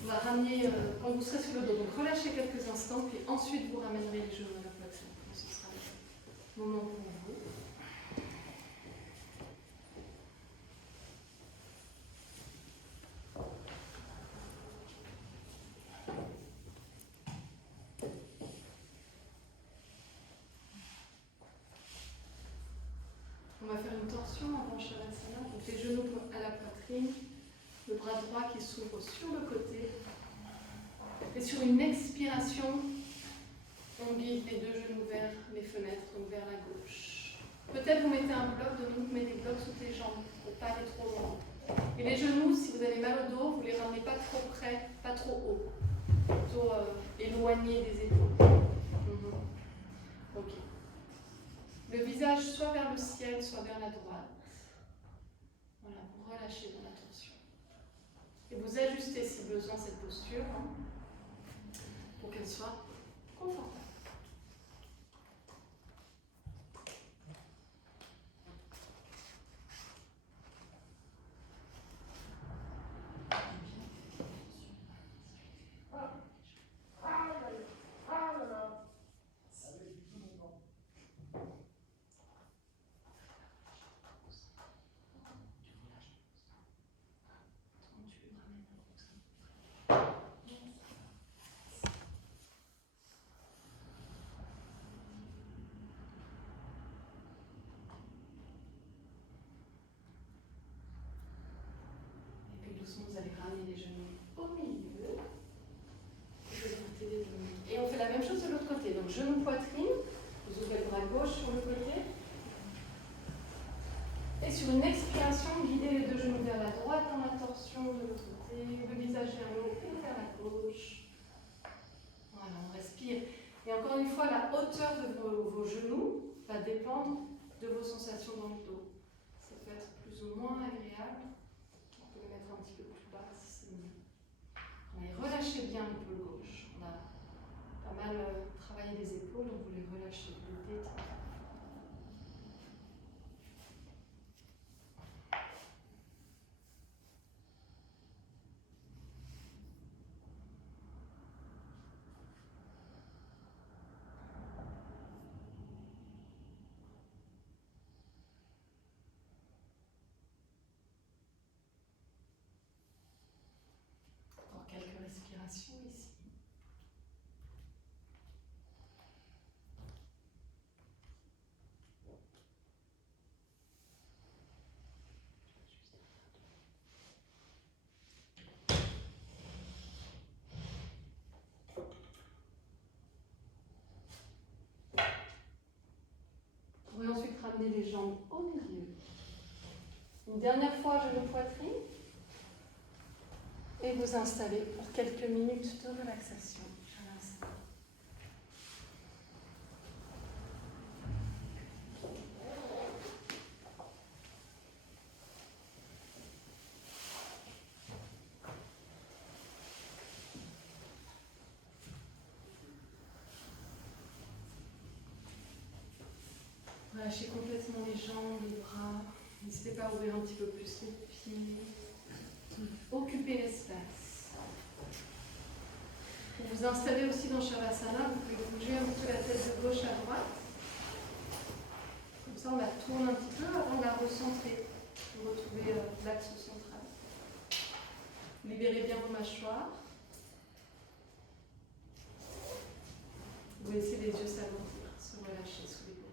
On va ramener, quand vous serez sur le dos, donc relâchez quelques instants, puis ensuite vous ramènerez les genoux à la poitrine. Ce sera le moment pour vous. On va faire une torsion avant Shavasana, donc les genoux à la poitrine, le bras droit qui s'ouvre sur le côté. Et sur une expiration, on guide les deux genoux vers les fenêtres, donc vers la gauche. Peut-être vous mettez un bloc, Dominique met des blocs sous tes jambes pour ne pas aller trop loin. Et les genoux, si vous avez mal au dos, vous ne les ramenez pas trop près, pas trop haut. Plutôt éloigné des épaules. Ok. Le visage soit vers le ciel, soit vers la droite. Voilà, vous relâchez dans la tension. Et vous ajustez si besoin cette posture pour qu'elle soit confortable. Vous allez ramener les genoux au milieu. Et on fait la même chose de l'autre côté. Donc genou poitrine, vous ouvrez le bras gauche sur le côté. Et sur une expiration, guidez les deux genoux vers la droite dans la torsion de l'autre côté. Le visage vers le haut et vers la gauche. Voilà, on respire. Et encore une fois, la hauteur de vos genoux va dépendre de vos sensations dans le dos. Ça peut être plus plus ou moins agréable. On peut le mettre un petit peu plus bas si c'est mieux. Et relâchez bien l'épaule gauche. On a pas mal travaillé les épaules, donc vous les relâchez, vous les détendez. Encore quelques respirations ici. Vous pourrez ensuite ramener les jambes au milieu. Une dernière fois, genou poitrine. Et vous installer pour quelques minutes de relaxation à l'instant. Relâchez complètement les jambes, les bras. N'hésitez pas à ouvrir un petit peu plus les pieds. Occupez l'espace. Pour vous installer aussi dans Shavasana, vous pouvez bouger un peu la tête de gauche à droite. Comme ça, on la tourne un petit peu avant de la recentrer. Vous retrouvez l'axe central. Libérez bien vos mâchoires. Vous laissez les yeux s'alourdir, se relâcher sous les paupières.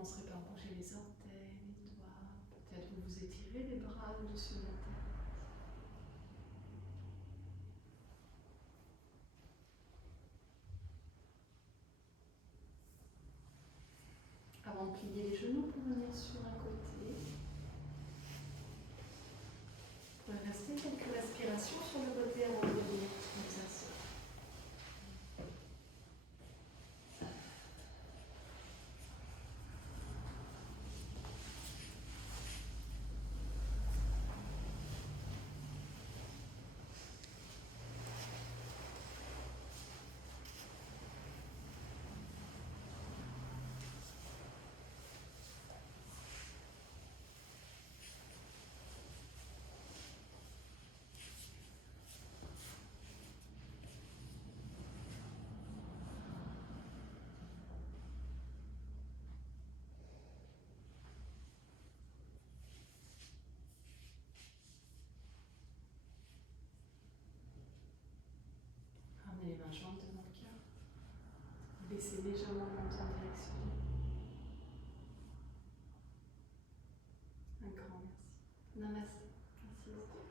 commencerez par bouger les orteils, les doigts. Peut-être vous étirez les bras au-dessus de la tête. Avant de plier les genoux pour venir sur un côté. Vous pouvez rester quelques respirations sur le côté avant de venir vous asseoir. Ramenez les mains jointes devant le cœur. Baissez légèrement le menton en direction. Un grand merci. Namaste. Merci beaucoup.